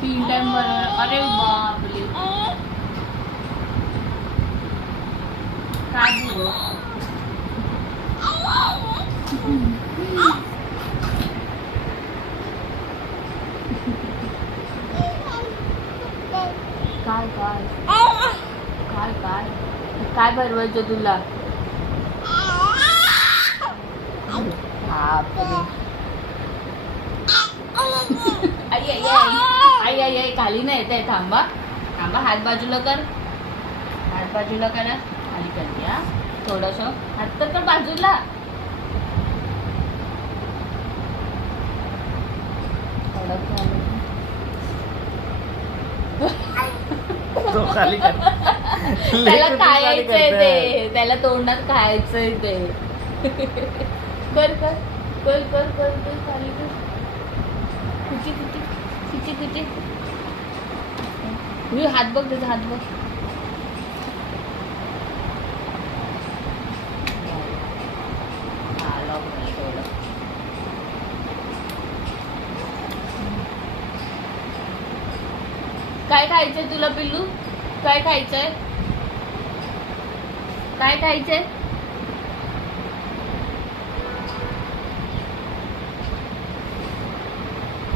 तीन टाइम बनव अरे बापरे. काय बोलू काय काय? काय काय? काय भरवायचं तुला? आई खाली नाही येत आहे थांबा. थांबा हात बाजूला कर. हात बाजूला करा. खाली करते हा थोडस. हात तर कर बाजूला. कर. त्याला खायचंय. ते. त्याला तोंडात खायचंय ते. कर कर. कर कर कर कर. खाली कर. कुची कुची कुची कुची मी हात बघ त्याचा हात बघ. काय खायचंय तुला पिल्लू? काय खायचंय? काय खायचंय?